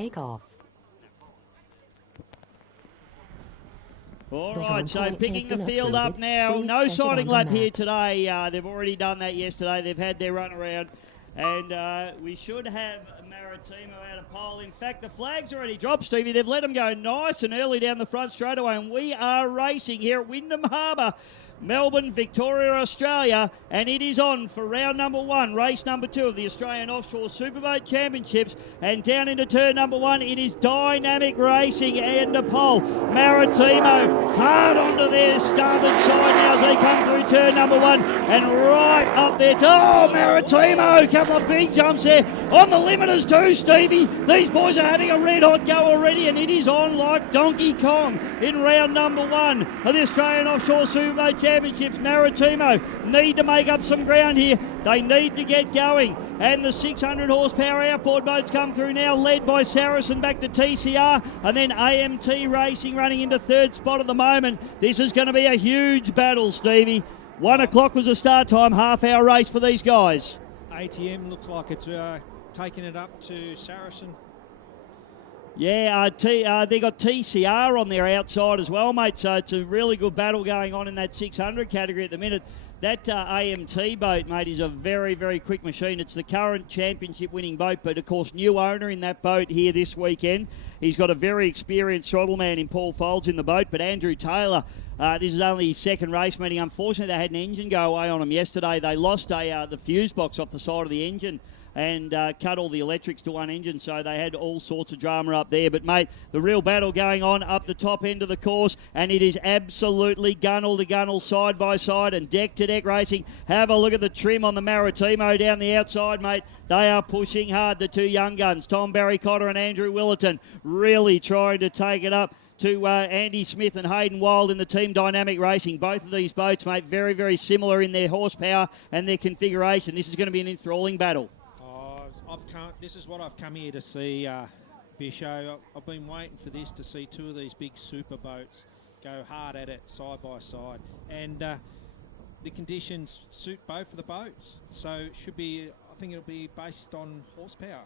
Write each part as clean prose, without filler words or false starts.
takeoff. All right, so picking the field up now. No sighting lap here today. They've already done that yesterday. They've had their run around. And we should have Maritimo out of pole. In fact, the flag's already dropped, Stevie. They've let them go nice and early down the front straight away. And we are racing here at Wyndham Harbour, Melbourne, Victoria, Australia, and it is on for round number 1, race number 2 of the Australian Offshore Superboat Championships. And down into turn number 1, it is dynamic racing and a pole. Maritimo hard onto their starboard side now as they come through turn number 1, and right up there. Oh, Maritimo, a couple of big jumps there on the limiters too, Stevie. These boys are having a red hot go already, and it is on like Donkey Kong in round number 1 of the Australian Offshore Superboat Championships. Maritimo need to make up some ground here. They need to get going. And the 600 horsepower outboard boats come through now, led by Saracen back to TCR, and then AMT Racing running into third spot at the moment. This is going to be a huge battle, Stevie. 1 o'clock was the start time, half-hour race for these guys. ATM looks like it's taking it up to Saracen. Yeah, they got TCR on their outside as well, mate, so it's a really good battle going on in that 600 category at the minute. That AMT boat, mate, is a very, very quick machine. It's the current championship winning boat, but of course new owner in that boat here this weekend. He's got a very experienced throttle man in Paul Folds in the boat, but Andrew Taylor, this is only his second race meeting. Unfortunately, they had an engine go away on him yesterday. They lost the fuse box off the side of the engine and cut all the electrics to one engine, so they had all sorts of drama up there. But, mate, the real battle going on up the top end of the course, and it is absolutely gunnel to gunnel, side by side, and deck to deck racing. Have a look at the trim on the Maritimo down the outside, mate. They are pushing hard, the two young guns, Tom Barry Cotter and Andrew Willerton, really trying to take it up to Andy Smith and Hayden Wild in the Team Dynamic Racing. Both of these boats, mate, very, very similar in their horsepower and their configuration. This is going to be an enthralling battle. This is what I've come here to see, Bisho. I've been waiting for this, to see two of these big super boats go hard at it side by side. And the conditions suit both of the boats. So it should be, I think it'll be based on horsepower.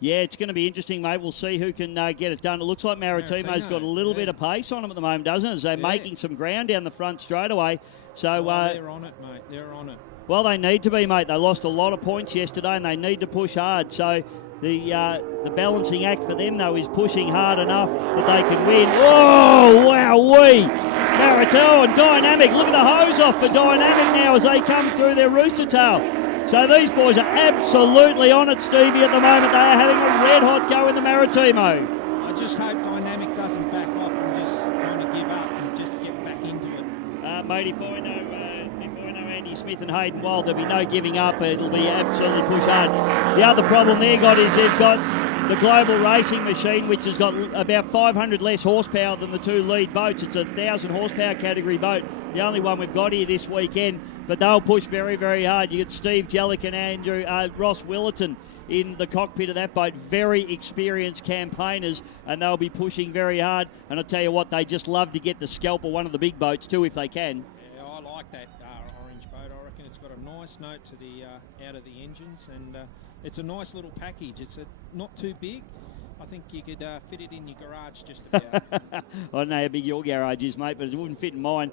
Yeah, it's going to be interesting, mate. We'll see who can get it done. It looks like Maritimo's got a little bit of pace on them at the moment, doesn't it? As they're making some ground down the front straight away. So they're on it, mate. They're on it. Well, they need to be, mate. They lost a lot of points yesterday and they need to push hard. So the balancing act for them, though, is pushing hard enough that they can win. Oh, wow-wee! Maritimo and Dynamic. Look at the hose off for Dynamic now as they come through their rooster tail. So these boys are absolutely on it, Stevie, at the moment. They are having a red-hot go in the Maritimo. I just hope Dynamic doesn't back off and just kind of give up and just get back into it. Mate, if I know Andy Smith and Hayden Wild, there'll be no giving up. It'll be absolutely push hard. The other problem they've got is they've got the Global Racing Machine, which has got about 500 less horsepower than the two lead boats. It's a 1,000 horsepower category boat, the only one we've got here this weekend, but they'll push very, very hard. You get Steve Jellick and Ross Willerton in the cockpit of that boat, very experienced campaigners, and they'll be pushing very hard. And I'll tell you what, they just love to get the scalp of one of the big boats too if they can. Yeah, I like that orange boat. I reckon it's got a nice note to the out of the engines, and it's a nice little package. It's not too big. I think you could fit it in your garage just about. I don't know how big your garage is, mate, but it wouldn't fit in mine.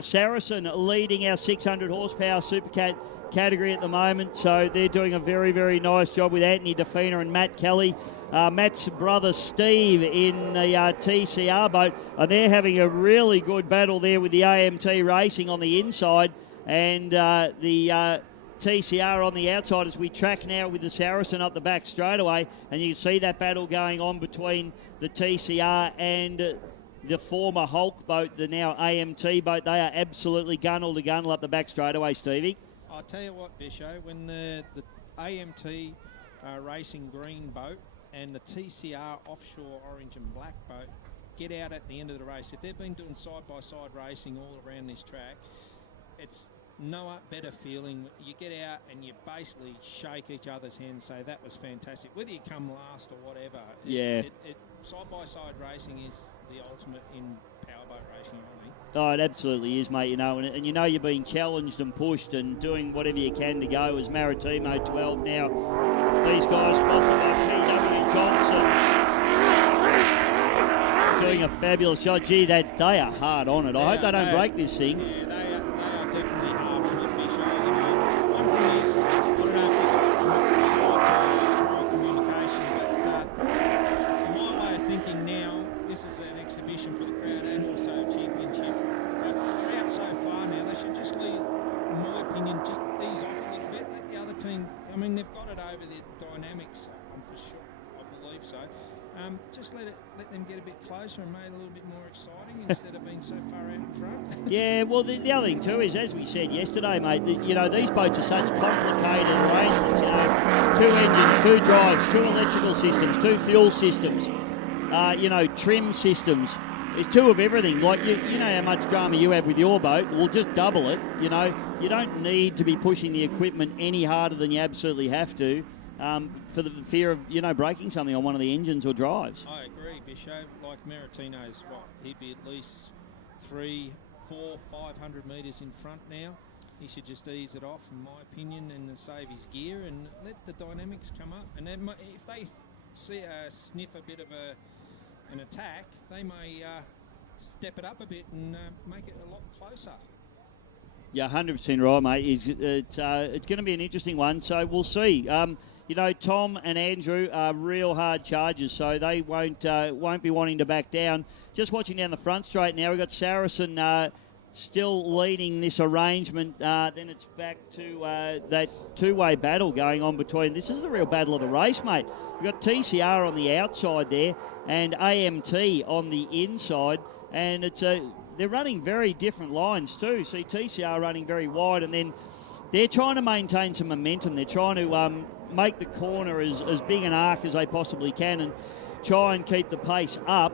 Saracen leading our 600 horsepower Supercat category at the moment, so they're doing a very, very nice job with Anthony DeFina and Matt Kelly. Matt's brother Steve in the TCR boat, and they're having a really good battle there with the AMT Racing on the inside and the TCR on the outside as we track now with the Saracen up the back straight away, and you can see that battle going on between the TCR and the former Hulk boat, the now AMT boat. They are absolutely gunnel to gunnel up the back straight away, Stevie. I'll tell you what, Bisho, when the AMT Racing green boat and the TCR Offshore orange and black boat get out at the end of the race, if they've been doing side-by-side racing all around this track, it's no better feeling. You get out and you basically shake each other's hands, say that was fantastic. Whether you come last or whatever, side-by-side racing is the ultimate in powerboat racing, I think. Oh, it absolutely is, mate, you know, and you know you're being challenged and pushed and doing whatever you can to go as Maritimo 12 now. These guys sponsored by PW Johnson. doing a fabulous job. Gee, they are hard on it. I hope they don't break this thing. Yeah, they are definitely hard on it, Bisho. You know, one thing is, I don't know if they've got communication, but my way of thinking now, this is an exhibition for the crowd and also a championship. But they're out so far now, they should just leave, in my opinion, just ease off a little bit. Let the other team, I mean, they've got it over their dynamics, I'm for sure, I believe so. Just let them get a bit closer and make it a little bit more exciting instead of being so far out in front. Yeah, well, the other thing too is, as we said yesterday, mate, you know, these boats are such complicated arrangements, you know, 2 engines, 2 drives, 2 electrical systems, 2 fuel systems, you know, trim systems. There's 2 of everything. Like, you know how much drama you have with your boat. We'll just double it, you know. You don't need to be pushing the equipment any harder than you absolutely have to. For the fear of, you know, breaking something on one of the engines or drives. I agree, Bisho. Like Maritino's, he'd be at least 300, 400, 500 metres in front now. He should just ease it off, in my opinion, and save his gear and let the dynamics come up. And then if they sniff a bit of an attack, they may step it up a bit and make it a lot closer. Yeah, 100% right, mate. It's going to be an interesting one, so we'll see. You know, Tom and Andrew are real hard chargers, so they won't be wanting to back down. Just watching down the front straight now, we've got Saracen still leading this arrangement. Then it's back to that 2-way battle going on between. This is the real battle of the race, mate. We've got TCR on the outside there and AMT on the inside, and it's they're running very different lines too. See, TCR running very wide, and then they're trying to maintain some momentum. They're trying to make the corner as big an arc as they possibly can and try and keep the pace up,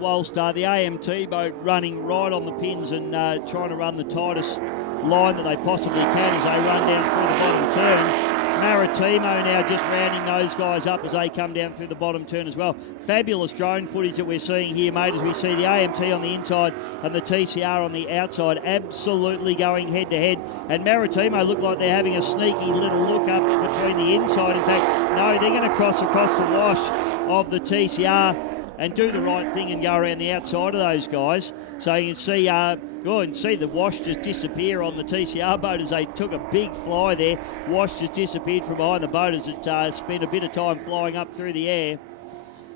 whilst the AMT boat running right on the pins and trying to run the tightest line that they possibly can as they run down through the bottom turn. Maritimo now just rounding those guys up as they come down through the bottom turn as well. Fabulous drone footage that we're seeing here, mate, as we see the AMT on the inside and the TCR on the outside, absolutely going head to head. And Maritimo look like they're having a sneaky little look up between the inside. In fact, no, they're going to cross across the wash of the TCR and do the right thing and go around the outside of those guys. So you can see the wash just disappear on the TCR boat as they took a big fly there. Wash just disappeared from behind the boat as it spent a bit of time flying up through the air.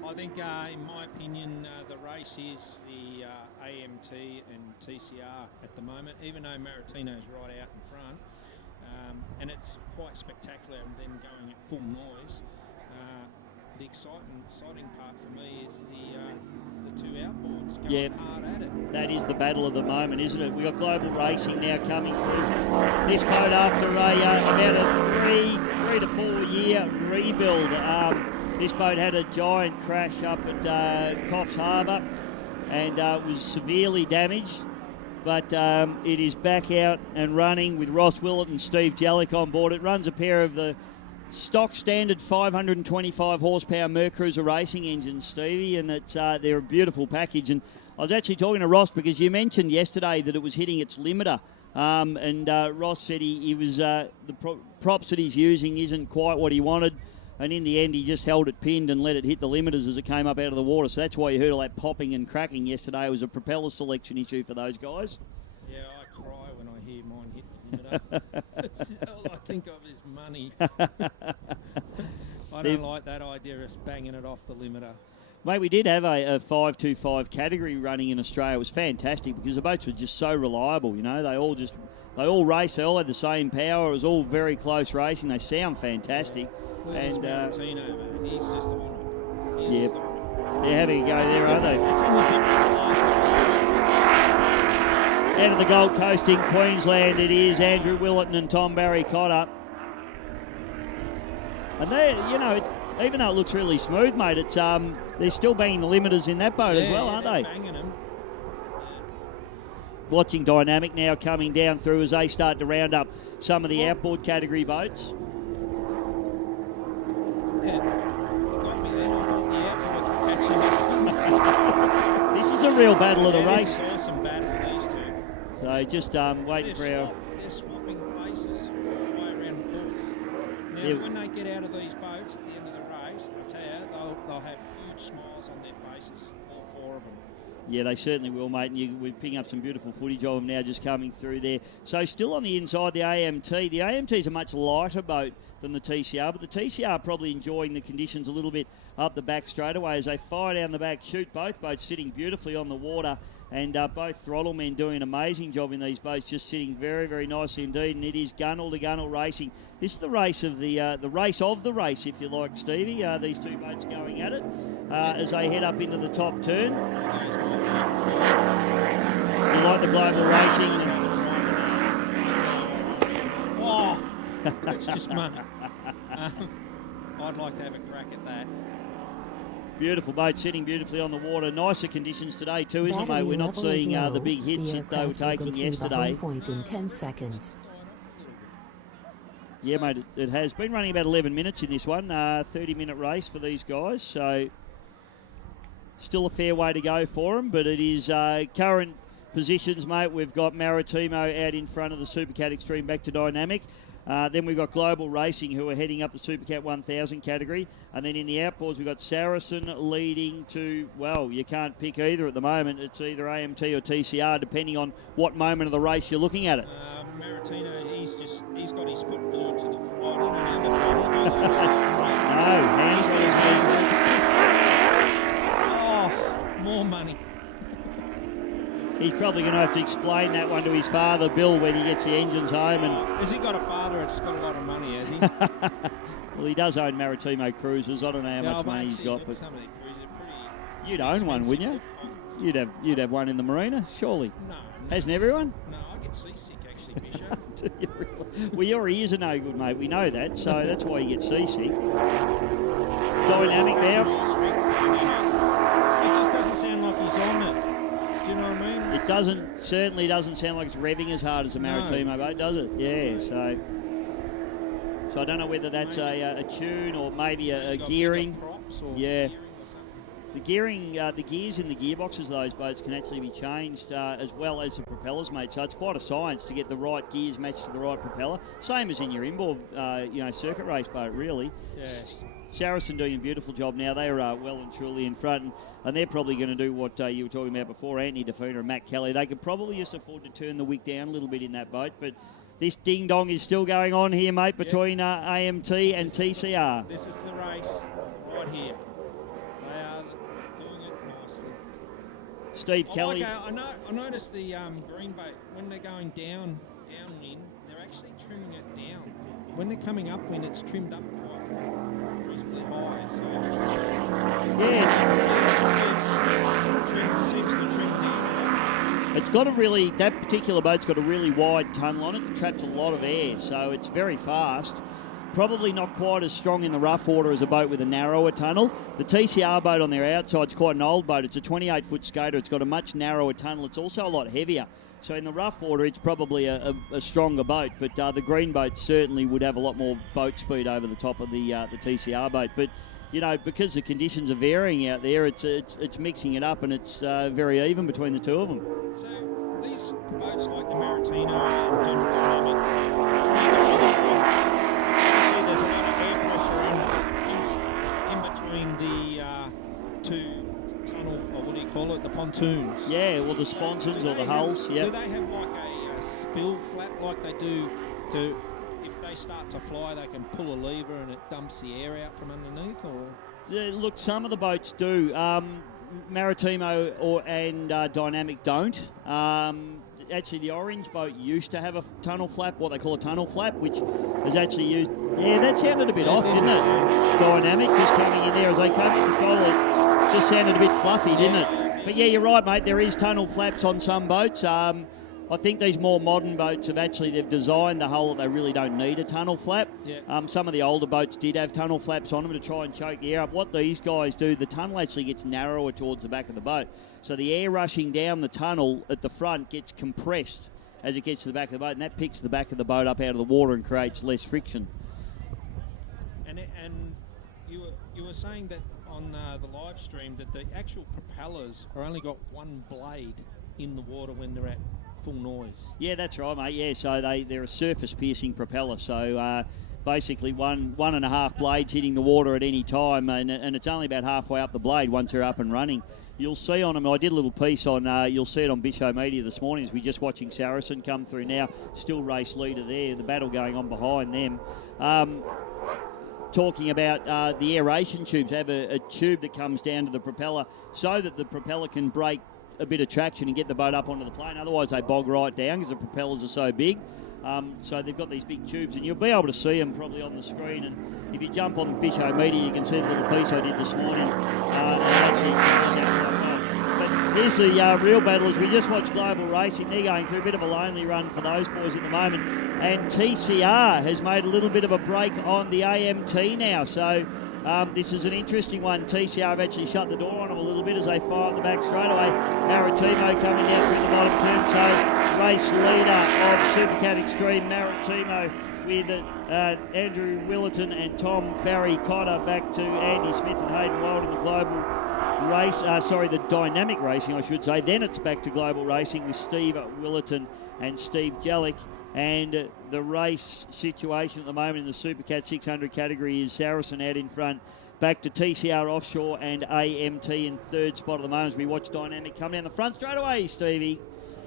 I think, in my opinion, the race is the AMT and TCR at the moment, even though Maritino's right out in front. And it's quite spectacular and them going at full noise. The exciting part for me is the 2 outboards going hard at it. That is the battle of the moment, isn't it? We've got Global Racing now coming through this boat after about a 3 to 4 year rebuild. This boat had a giant crash up at Coffs Harbour and was severely damaged. But it is back out and running with Ross Willett and Steve Jellick on board. It runs a pair of the stock standard 525 horsepower Mercruiser racing engines, Stevie, and they're a beautiful package. And I was actually talking to Ross because you mentioned yesterday that it was hitting its limiter, and Ross said he was the props that he's using isn't quite what he wanted, and in the end he just held it pinned and let it hit the limiters as it came up out of the water. So that's why you heard all that popping and cracking yesterday. It was a propeller selection issue for those guys. Yeah, I cry when I hear mine hit the limiter. All I think of is money. I don't like that idea of banging it off the limiter. Mate, we did have a 525 category running in Australia. It was fantastic because the boats were just so reliable, you know. They all raced, they all had the same power. It was all very close racing. They sound fantastic. Well, and Martino, man, he's just on it. Yeah, they're having a go there, aren't they? It's in a different class. Out of the Gold Coast in Queensland, it is Andrew Willetton and Tom Barry Cotter. And they, you know, even though it looks really smooth, mate, it's they're still banging the limiters in that boat as well, aren't they? Banging them. Watching Dynamic now coming down through as they start to round up some of the outboard category boats. Yeah, got me then. I thought the outboards were catching up. This is a real battle of the race. This is an awesome battle, these two. So just waiting for our... They're swapping places all the way around the course. Now, when they get out of these boats at the end of the race, I tell you, they'll have huge smiles on their faces, all 4 of them. Yeah, they certainly will, mate. And we're picking up some beautiful footage of them now just coming through there. So still on the inside, the AMT. The AMT is a much lighter boat than the TCR, but the TCR probably enjoying the conditions a little bit up the back straightaway as they fire down the back, shoot. Both boats sitting beautifully on the water, and both throttle men doing an amazing job in these boats, just sitting very, very nicely indeed. And it is gunnel to gunnel racing. This is the race of the race of the race, if you like, Stevie. These two boats going at it as they head up into the top turn. You like the global racing? Oh, that's just money. I'd like to have a crack at that. Beautiful boat, sitting beautifully on the water. Nicer conditions today too, isn't it, mate? We're not seeing the big hits that they were taking yesterday. Point in 10 seconds. Yeah, mate, it has been running about 11 minutes in this one. 30-minute race for these guys, so still a fair way to go for them. But it is current positions, mate. We've got Maritimo out in front of the Supercat Extreme back to Dynamic. Then we've got Global Racing, who are heading up the Supercat 1000 category. And then in the outboards, we've got Saracen leading to, well, you can't pick either at the moment. It's either AMT or TCR, depending on what moment of the race you're looking at it. Maritino, he's got his foot glued to the floor. I don't know No, hands got his Oh, hands. more money. He's probably going to have to explain that one to his father, Bill, when he gets the engines home. And has he got a father that's got a lot of money, has he? Well, he does own Maritimo Cruises. I don't know how much money he's got, but some of the cruises are pretty you'd own one, wouldn't you? You'd have one in the marina, surely. No. Hasn't everyone? No, I get seasick actually, Misha. Do you really? Well, your ears are no good, mate. We know that, so that's why you get seasick. Dynamic now. It just doesn't sound like he's on it. Do you know what I mean? It certainly doesn't sound like it's revving as hard as a Maritimo boat, does it? Yeah, so I don't know whether that's a tune or maybe a gearing. Yeah. The gearing, the gears in the gearboxes of those boats can actually be changed as well as the propellers, mate. So it's quite a science to get the right gears matched to the right propeller. Same as in your inboard, circuit race boat, really. Yes. Saracen doing a beautiful job now. They're well and truly in front, and they're probably going to do what you were talking about before, Anthony DeFuna and Matt Kelly. They could probably just afford to turn the wick down a little bit in that boat, but this ding-dong is still going on here, mate, between AMT and TCR. This is the race right here. They are doing it nicely. Steve Kelly. I noticed the green boat, when they're going downwind, they're actually trimming it down. When they're coming upwind, it's trimmed up quite reasonably high. So yeah, seems to trim down. It's got that particular boat's got a really wide tunnel on it. It traps a lot of air, so it's very fast. Probably not quite as strong in the rough water as a boat with a narrower tunnel. The TCR boat on their outside is quite an old boat. It's a 28-foot skater. It's got a much narrower tunnel. It's also a lot heavier. So in the rough water, it's probably a stronger boat, but the green boat certainly would have a lot more boat speed over the top of the TCR boat. But because the conditions are varying out there, it's mixing it up, and it's very even between the two of them. So these boats like the Maritino and Dynamics, you see there's a lot of air pressure in between the two tunnel, or what do you call it, the pontoons? Yeah, well, the sponsons or the hulls. Yeah. Do they have like a spill flap like they do to? If they start to fly, they can pull a lever and it dumps the air out from underneath, or? Look, some of the boats do. Maritimo and Dynamic don't. Actually, the orange boat used to have a tunnel flap, what they call a tunnel flap, which is actually used. Yeah, that sounded a bit off, didn't it? Dynamic just coming in there as they come to follow it. Just sounded a bit fluffy, didn't it? But yeah, you're right, mate. There is tunnel flaps on some boats. I think these more modern boats they've designed the hull that they really don't need a tunnel flap. Yeah. Some of the older boats did have tunnel flaps on them to try and choke the air up. What these guys do, the tunnel actually gets narrower towards the back of the boat. So the air rushing down the tunnel at the front gets compressed as it gets to the back of the boat, and that picks the back of the boat up out of the water and creates less friction. And you were saying that on the live stream that the actual propellers are only got one blade in the water when they're at full noise. Yeah, that's right, mate. Yeah, so they're a surface piercing propeller. So basically one and a half blades hitting the water at any time, and it's only about halfway up the blade once they're up and running. You'll see on them, I did a little piece on, you'll see it on Bisho Media this morning as we're just watching Saracen come through now, still race leader there, the battle going on behind them. Talking about the aeration tubes, have a tube that comes down to the propeller so that the propeller can break a bit of traction and get the boat up onto the plane. Otherwise they bog right down because the propellers are so big. So they've got these big tubes, and you'll be able to see them probably on the screen. And if you jump on Bisho Media, you can see the little piece I did this morning. And actually, but here's the real battle as we just watch Global Racing. They're going through a bit of a lonely run for those boys at the moment. And TCR has made a little bit of a break on the AMT now. So this is an interesting one. TCR have actually shut the door on them a little bit as they fire at the back straight away. Maritimo coming down through the bottom turn. So race leader of Supercat Extreme, Maritimo, with Andrew Willerton and Tom Barry Cotter back to Andy Smith and Hayden Wild in the global race. The dynamic racing, I should say. Then it's back to global racing with Steve Willerton and Steve Jellick. And the race situation at the moment in the Supercat 600 category is Saracen out in front, back to TCR Offshore and AMT in third spot at the moment as we watch Dynamic come down the front straight away, Stevie.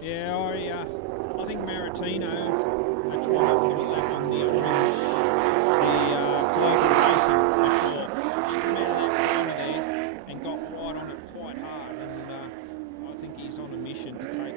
Yeah, I think Maritino, that's one of the lap on the orange, the global racing for sure. He came out of that corner there and got right on it quite hard, and I think he's on a mission to take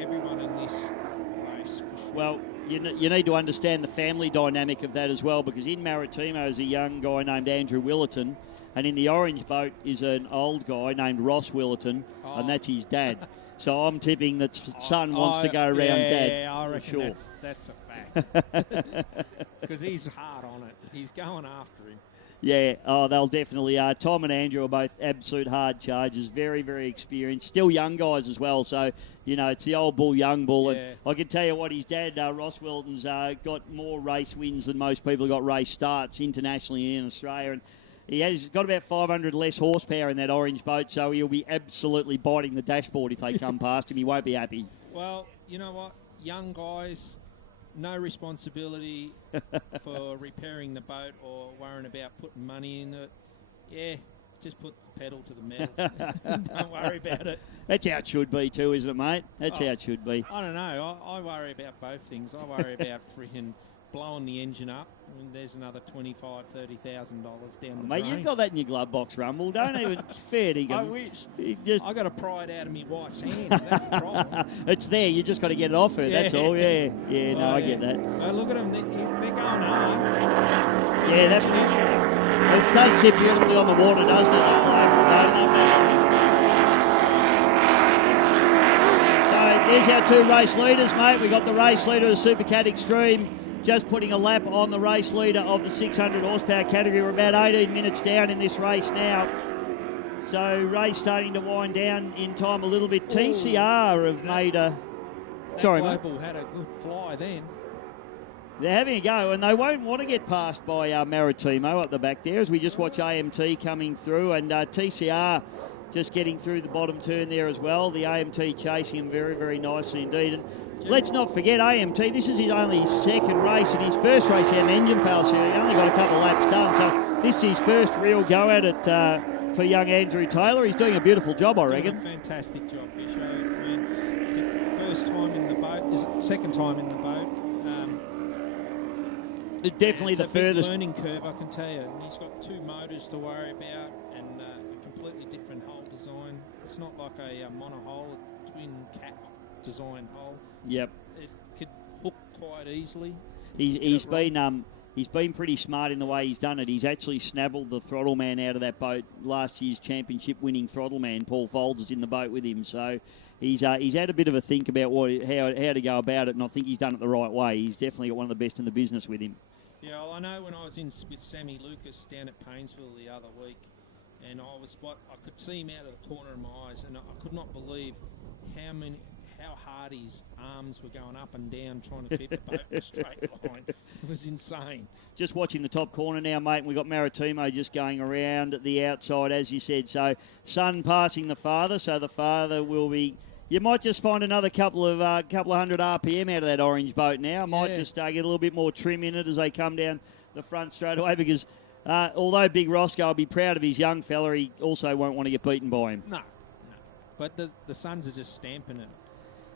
everyone in this race for sure. Well, you need to understand the family dynamic of that as well, because in Maritimo is a young guy named Andrew Willerton, and in the orange boat is an old guy named Ross Willerton, and that's his dad. So I'm tipping that son wants to go around Dad. Yeah, I reckon sure. That's a fact. Because he's hard on it. He's going after him. Yeah, they'll definitely are. Tom and Andrew are both absolute hard chargers, very, very experienced. Still young guys as well, so, it's the old bull, young bull. Yeah. And I can tell you what, his dad, Ross Wilton's got more race wins than most people. Got race starts internationally in Australia, and he has got about 500 less horsepower in that orange boat, so he'll be absolutely biting the dashboard if they come past him. He won't be happy. Well, you know what? Young guys, no responsibility for repairing the boat or worrying about putting money in it. Yeah, just put the pedal to the metal. Don't worry about it. That's how it should be too, isn't it, mate? That's how it should be. I don't know. I worry about both things. I worry about freaking blowing the engine up. I mean, there's another $25,000, $30,000 down the mate, drain. you've got that in your glove box, Rumble. Don't even fair dinkum. I wish. I got to pry it out of my wife's hands. That's the problem. It's there. You just got to get it off her. Yeah. That's all. Yeah. Yeah. No, I get that. Look at them. They're going hard. Yeah, that. It does sit beautifully on the water, doesn't it? So there's our two race leaders, mate. We got the race leader of the Supercat Extreme, just putting a lap on the race leader of the 600 horsepower category. We're about 18 minutes down in this race now. So race starting to wind down in time a little bit. TCR have made a... Sorry, mate. Global had a good fly then. They're having a go, and they won't want to get passed by Maritimo up the back there as we just watch AMT coming through, and TCR just getting through the bottom turn there as well. The AMT chasing him very, very nicely indeed. And let's not forget AMT, this is his only second race, and his first race had an engine fail, so he only got a couple of laps done. So this is his first real go at it for young Andrew Taylor. He's doing a beautiful job, I reckon. Doing a fantastic job, Bisho. I mean, first time in the boat, is it second time in the boat? Definitely the furthest. It's a big learning curve, I can tell you. And he's got two motors to worry about and a completely different hull design. It's not like a monohull, a twin cap design hull. Yep. It could hook quite easily. He's been pretty smart in the way he's done it. He's actually snabbled the throttle man out of that boat. Last year's championship winning throttle man, Paul Folds, is in the boat with him. So he's had a bit of a think about how to go about it, and I think he's done it the right way. He's definitely got one of the best in the business with him. Yeah, well, I know when I was in with Sammy Lucas down at Painesville the other week, and I could see him out of the corner of my eyes, and I could not believe how hard his arms were going up and down trying to keep the boat in a straight line. It was insane. Just watching the top corner now, mate, and we've got Maritimo just going around the outside, as you said. So son passing the father, so the father will be You might just find another couple of hundred RPM out of that orange boat now. Might just get a little bit more trim in it as they come down the front straight away, because although Big Roscoe will be proud of his young fella, he also won't want to get beaten by him. No. But the sons are just stamping it,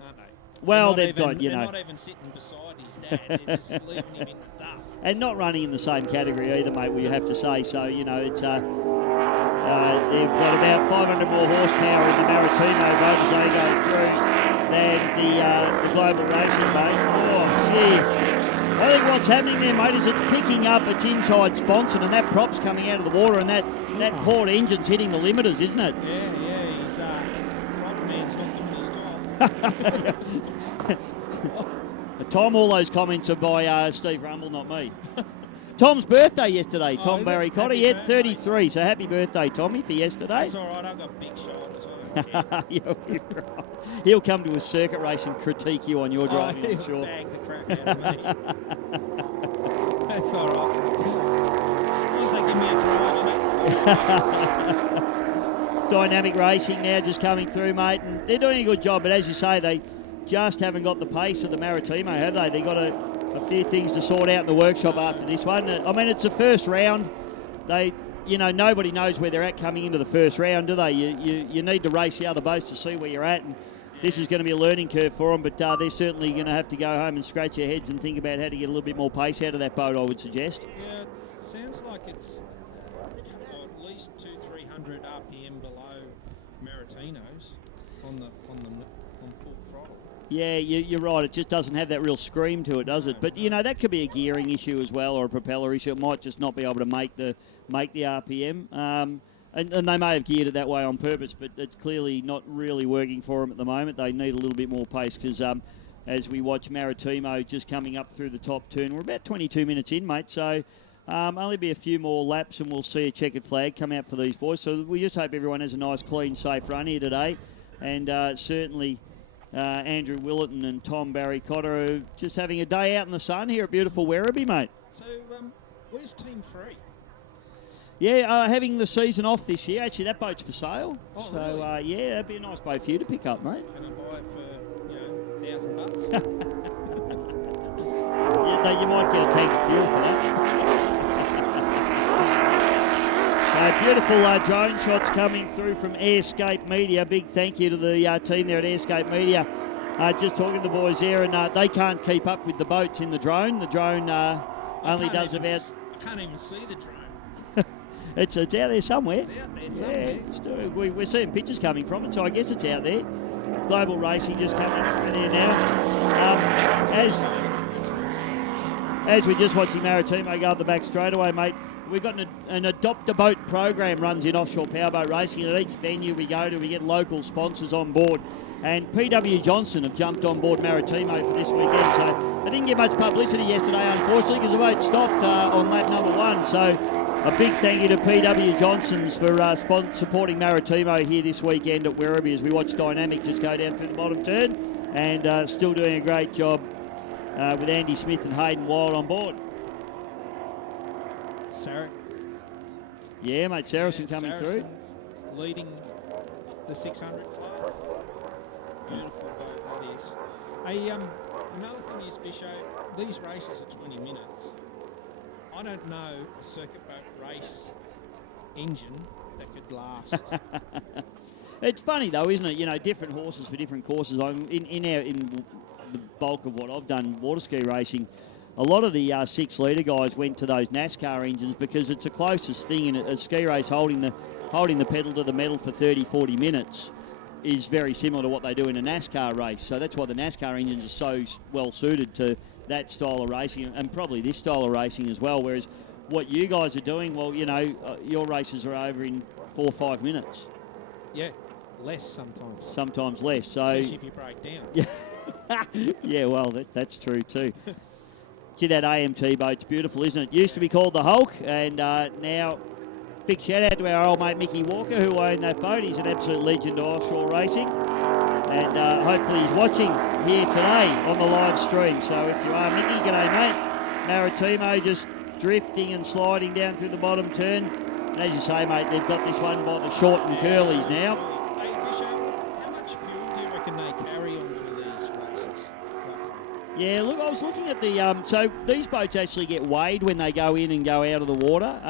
aren't they? Well, they're not even sitting beside his dad. They're just leaving him in the duff. And not running in the same category either, mate, we have to say. So, it's they've got about 500 more horsepower in the Maritimo boat as they go through than the Global Racing boat. Oh, gee. I think what's happening there, mate, is it's picking up its inside sponson, and that prop's coming out of the water, and that port engine's hitting the limiters, isn't it? Yeah, he's front man's not doing his job. Tom, all those comments are by Steve Rumble, not me. Tom's birthday yesterday, Tom Barry Cotter. He had 33, so happy birthday, Tommy, for yesterday. That's all right, I've got big shoulders. You're right. He'll come to a circuit race and critique you on your driving, I'm sure. Bag the crap out of me. That's all right. As long as they give me a drive, innit? Dynamic Racing now just coming through, mate, and they're doing a good job, but as you say, they just haven't got the pace of the Maritimo, have they? They've got a few things to sort out in the workshop after this one. I mean, it's the first round. Nobody knows where they're at coming into the first round, do they? You need to race the other boats to see where you're at, and this is going to be a learning curve for them, but they're certainly going to have to go home and scratch their heads and think about how to get a little bit more pace out of that boat, I would suggest. Yeah, it sounds like it's at least 200-300 RPM below Maritinos on full throttle. Yeah, you're right. It just doesn't have that real scream to it, does it? But, that could be a gearing issue as well, or a propeller issue. It might just not be able to make the RPM. And they may have geared it that way on purpose, but it's clearly not really working for them at the moment. They need a little bit more pace because as we watch Maritimo just coming up through the top turn, we're about 22 minutes in, mate. So only be a few more laps and we'll see a checkered flag come out for these boys. So we just hope everyone has a nice, clean, safe run here today. And certainly Andrew Willetton and Tom Barry Cotter are just having a day out in the sun here at beautiful Werribee, mate. So where's Team 3? Yeah, having the season off this year. Actually, that boat's for sale. Oh, so, really? yeah, that'd be a nice boat for you to pick up, mate. Can I buy it for, $1,000? You might get a tank of fuel for that. Beautiful drone shots coming through from Airscape Media. Big thank you to the team there at Airscape Media. Just talking to the boys there, and they can't keep up with the boats in the drone. The drone only does about... I can't even see the drone. It's out there somewhere. It's out there somewhere. Yeah, we're seeing pictures coming from it, so I guess it's out there. Global Racing just coming through there now. As we're just watching Maritimo go up the back straightaway, mate, we've got an adopt-a-boat program runs in offshore powerboat racing. At each venue we go to, we get local sponsors on board. And PW Johnson have jumped on board Maritimo for this weekend. So they didn't get much publicity yesterday, unfortunately, because the boat stopped on lap number 1. So a big thank you to PW Johnson's for supporting Maritimo here this weekend at Werribee as we watch Dynamic just go down through the bottom turn, and still doing a great job with Andy Smith and Hayden Wild on board. Yeah, mate, Saracen coming through. Leading the 600 class. Beautiful boat that is. Another thing is, Bisho, these races are 20 minutes. I don't know a circuit boat race engine that could last. It's funny though, isn't it? Different horses for different courses. In the bulk of what I've done, water ski racing, a lot of the 6-litre guys went to those NASCAR engines because it's the closest thing in a ski race. Holding the pedal to the metal for 30-40 minutes is very similar to what they do in a NASCAR race. So that's why the NASCAR engines are so well suited to that style of racing, and probably this style of racing as well. Whereas what you guys are doing, well, your races are over in 4 or 5 minutes. Yeah, less sometimes. Sometimes less. So especially if you break down. Yeah, well, that's true too. Gee, that AMT boat's beautiful, isn't it? Used to be called the Hulk, and now big shout out to our old mate Mickey Walker, who owned that boat. He's an absolute legend of offshore racing, and hopefully he's watching here today on the live stream. So if you are, Mickey, g'day mate. Maritimo just drifting and sliding down through the bottom turn. And as you say, mate, they've got this one by the short and curlies now. Hey, Bisho, how much fuel do you reckon they Yeah, look, I was looking at the... so these boats actually get weighed when they go in and go out of the water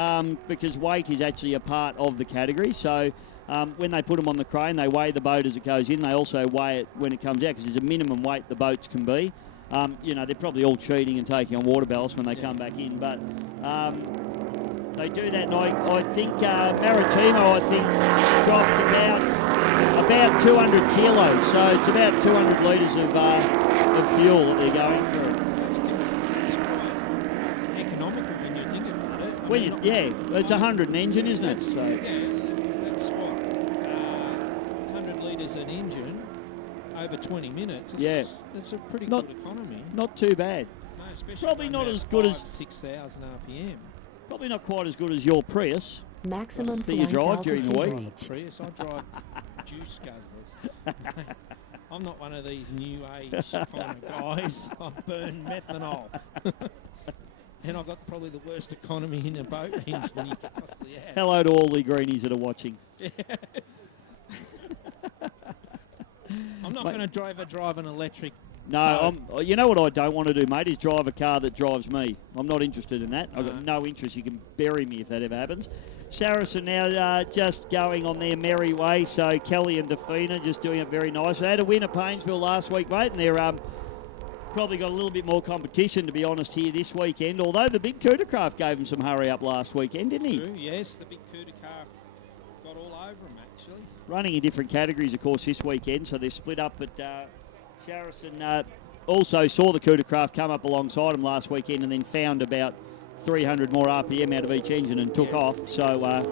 because weight is actually a part of the category. So when they put them on the crane, they weigh the boat as it goes in. They also weigh it when it comes out because there's a minimum weight the boats can be. You know, they're probably all cheating and taking on water ballast when they come back in. But they do that. And I think Maritimo, dropped about 200 kilos. So it's about 200 litres of fuel that they're going through. That's quite economical when you think about it. It's 100 an engine, isn't it? So that's what 100 litres an engine over 20 minutes. That's a pretty good economy. Not too bad. No, especially probably not as good as 6,000 RPM. Probably not quite as good as your Prius. Maximum that you drive during the week. Prius, I drive juice guzzlers. I'm not one of these new age kind of guys. I burn methanol. And I've got probably the worst economy in a boat engine you could possibly have. Hello to all the greenies that are watching. Yeah. I'm not going to drive an electric. No, you know what I don't want to do, mate, is drive a car that drives me. I'm not interested in that. I've got no interest. You can bury me if that ever happens. Saracen now just going on their merry way. So Kelly and Defina just doing it very nice. They had a win at Painesville last week, mate, and they're probably got a little bit more competition, to be honest, here this weekend. Although the big Cootercraft gave them some hurry up last weekend, didn't he? True, yes, the big Cootercraft got all over them, actually. Running in different categories, of course, this weekend, so they're split up. But Saracen also saw the Cootercraft come up alongside them last weekend and then found about 300 more RPM out of each engine and took off. So I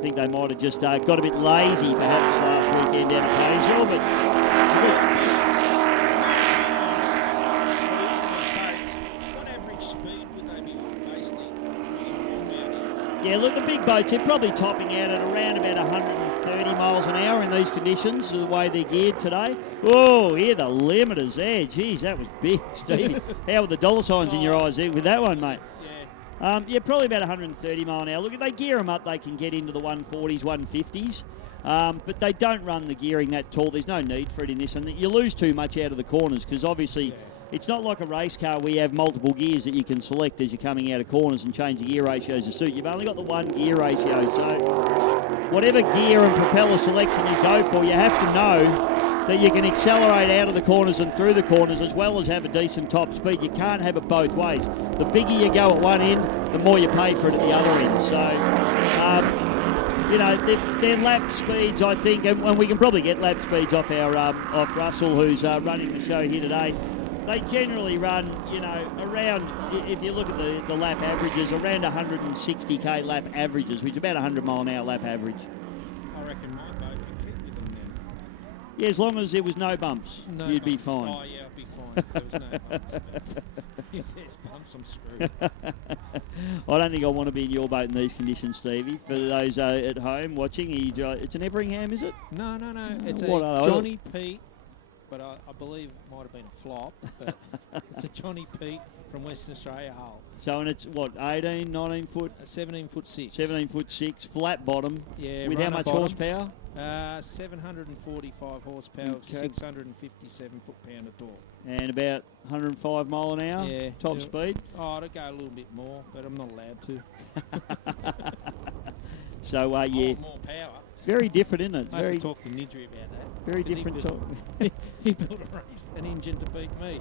think they might have just got a bit lazy perhaps last weekend down at Painesville, but it's good. What average speed would they be basically? Yeah, look, the big boats, they're probably topping out at around about 130 miles an hour in these conditions, the way they're geared today. Oh, here the limiters there. Geez, that was big, Stevie. How were the dollar signs in your eyes there with that one, mate? Yeah, probably about 130 mile an hour. Look, if they gear them up, they can get into the 140s, 150s. But they don't run the gearing that tall. There's no need for it in this. And you lose too much out of the corners because obviously it's not like a race car where you have multiple gears that you can select as you're coming out of corners and change the gear ratios to suit. You've only got the one gear ratio. So whatever gear and propeller selection you go for, you have to know that you can accelerate out of the corners and through the corners as well as have a decent top speed. You can't have it both ways. The bigger you go at one end, the more you pay for it at the other end. So, you know, their lap speeds, I think, and we can probably get lap speeds off our off Russell, who's running the show here today. They generally run, you know, around, if you look at the lap averages, around 160k lap averages, which is about 100 mile an hour lap average. I reckon my boat could keep with them then. Yeah, as long as there was no bumps, you'd be fine. Oh, yeah, I'd be fine if there was no bumps. But if there's bumps, I'm screwed. I don't think I want to be in your boat in these conditions, Stevie. For those at home watching, it's an Everingham, is it? No. It's What a are they? Johnny Pete, but I believe it might have been a flop. But it's a Johnny Pete from Western Australia hull. So, and it's what, 18, 19 foot? 17 foot 6. 17 foot 6, flat bottom. Yeah. With how much bottom. horsepower? 745 horsepower, 657 foot-pound of torque. And about 105 mile an hour? Yeah. Top speed? Oh, I'd go a little bit more, but I'm not allowed to. So, yeah. I want more power. Very different, isn't it? I have to talk to Nidri about that. Very different. He built an engine to beat me.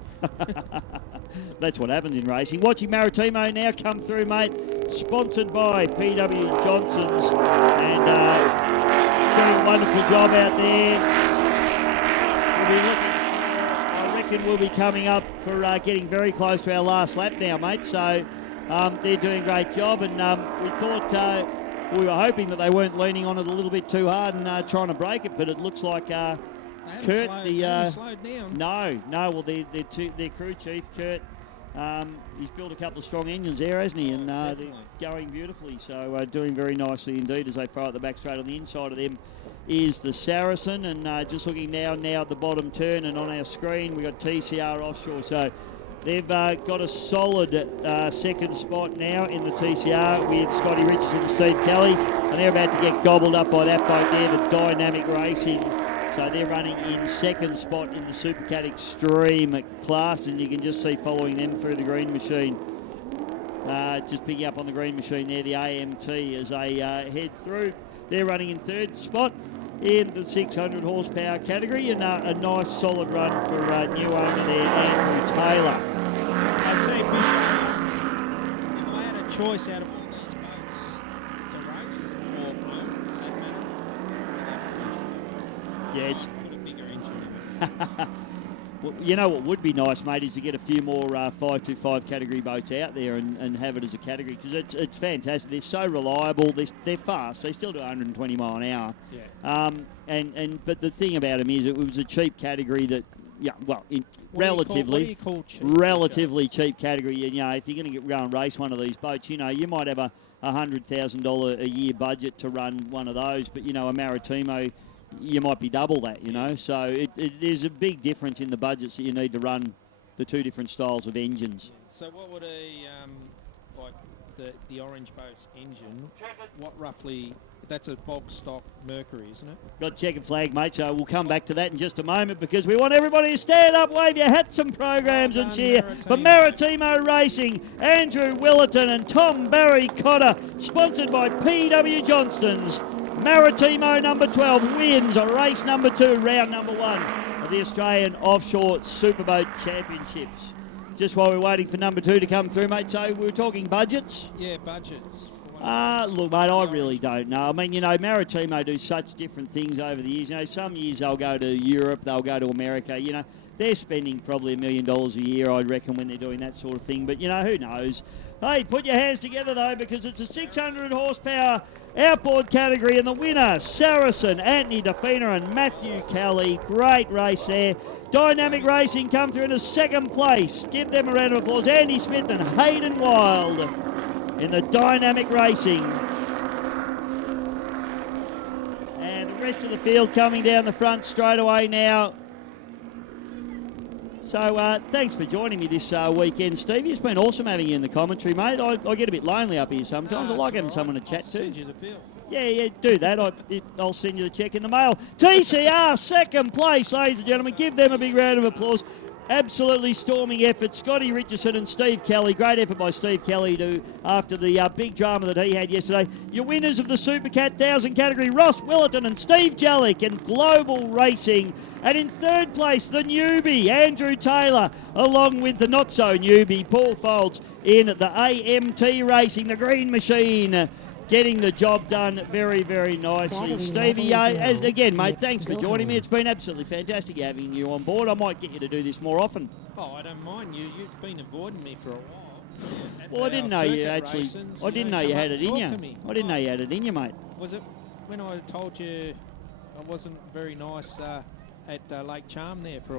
That's what happens in racing. Watching Maritimo now come through, mate. Sponsored by PW Johnson's. And doing a wonderful job out there. I reckon we'll be coming up for getting very close to our last lap now, mate. So they're doing a great job. And we thought... we were hoping that they weren't leaning on it a little bit too hard and trying to break it, but it looks like Kurt, slowed down. No. Well, their crew chief, Kurt, he's built a couple of strong engines there, hasn't he? And they're going beautifully. So doing very nicely indeed as they fire at the back straight. On the inside of them is the Saracen, and just looking now at the bottom turn, and on our screen we got TCR Offshore. So they've got a solid second spot now in the TCR with Scotty Richardson and Steve Kelly, and they're about to get gobbled up by that boat there, the Dynamic Racing So they're running in second spot in the Supercat Extreme class, and you can just see following them through the green machine. Just picking up on the green machine there, the AMT as they head through. They're running in third spot in the 600 horsepower category, and a nice solid run for new owner there, Andrew Taylor. I see, Bishop, if I had a choice out of all these boats to race or own, that matter, Yeah, it's put a bigger engine in it. well, you know what would be nice, mate, is to get a few more 525 category boats out there and have it as a category, because it's fantastic. They're so reliable. They're fast. They still do 120 mile an hour. Yeah. But the thing about them is it was a cheap category that, yeah, well, relatively cheap category. And, you know, if you're going to go and race one of these boats, you know, you might have a $100,000 a year budget to run one of those, but, you know, a Maritimo, you might be double that, you know. So there's a big difference in the budgets that you need to run the two different styles of engines. So what would like the orange boat's engine, what roughly, that's a bog stock Mercury, isn't it? Got checkered flag, mate, so we'll come back to that in just a moment, because we want everybody to stand up, wave your hats and programs and cheer for Maritimo Racing, Andrew Willerton and Tom Barry Cotter, sponsored by P.W. Johnston's. Maritimo number 12 wins race number 2, round number 1 of the Australian Offshore Superboat Championships. Just while we're waiting for number 2 to come through, mate, so we were talking budgets. Yeah, budgets. Look, mate, I really don't know. I mean, you know, Maritimo do such different things over the years. You know, some years they'll go to Europe, they'll go to America. You know, they're spending probably $1 million a year, I'd reckon, when they're doing that sort of thing. But, you know, who knows? Hey, put your hands together, though, because it's a 600 horsepower outboard category, and the winner, Saracen, Anthony DeFina and Matthew Kelly. Great race there. Dynamic Racing come through in a second place. Give them a round of applause. Andy Smith and Hayden Wild in the Dynamic Racing. And the rest of the field coming down the front straight away now. So thanks for joining me this weekend, Stevie. It's been awesome having you in the commentary, mate. I get a bit lonely up here sometimes. I like having someone to chat to. Send you the bill. Yeah, do that. I'll send you the check in the mail. TCR, second place, ladies and gentlemen. Give them a big round of applause. Absolutely storming effort. Scotty Richardson and Steve Kelly. Great effort by Steve Kelly after the big drama that he had yesterday. Your winners of the Supercat 1000 category, Ross Willerton and Steve Jellick and Global Racing. And in third place, the newbie, Andrew Taylor, along with the not-so-newbie, Paul Folds, in the AMT Racing, the green machine. Getting the job done very, very nicely. Stevie, again, mate, thanks for joining me. It's been absolutely fantastic having you on board. I might get you to do this more often. Oh, I don't mind you. You've been avoiding me for a while. Well, I didn't know you actually. I didn't know you had it in you. I didn't know you had it in you, mate. Was it when I told you I wasn't very nice at Lake Charm there for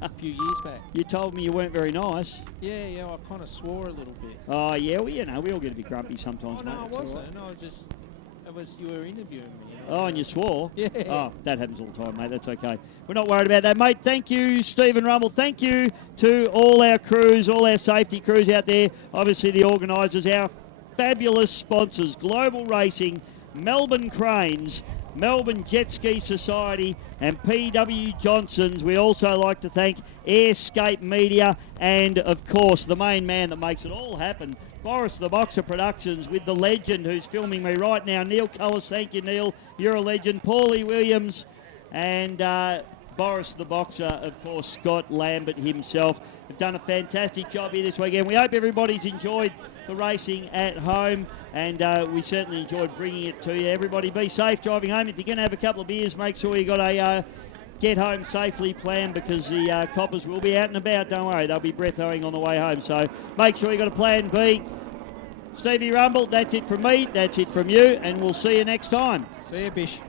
a few years back? You told me you weren't very nice. Yeah, I kind of swore a little bit. Oh, yeah, well, you know, we all get a bit grumpy sometimes, mate. No, I wasn't. No, it was you were interviewing me. You know? Oh, and you swore? Yeah. Oh, that happens all the time, mate. That's okay. We're not worried about that, mate. Thank you, Stephen Rumble. Thank you to all our crews, all our safety crews out there. Obviously, the organisers, our fabulous sponsors, Global Racing, Melbourne Cranes, Melbourne Jet Ski Society and P.W. Johnston's. We also like to thank Airscape Media and, of course, the main man that makes it all happen, Boris the Boxer Productions, with the legend who's filming me right now, Neil Cullis. Thank you, Neil. You're a legend. Paulie Williams and Boris the Boxer, of course, Scott Lambert himself. Have done a fantastic job here this weekend. We hope everybody's enjoyed the racing at home, and we certainly enjoyed bringing it to you. Everybody be safe driving home. If you're going to have a couple of beers, make sure you got a get home safely plan, because the coppers will be out and about. Don't worry, they'll be breath-owing on the way home, so make sure you got a plan B. Stevie Rumble, that's it from me, that's it from you, and we'll see you next time. See you, Bish.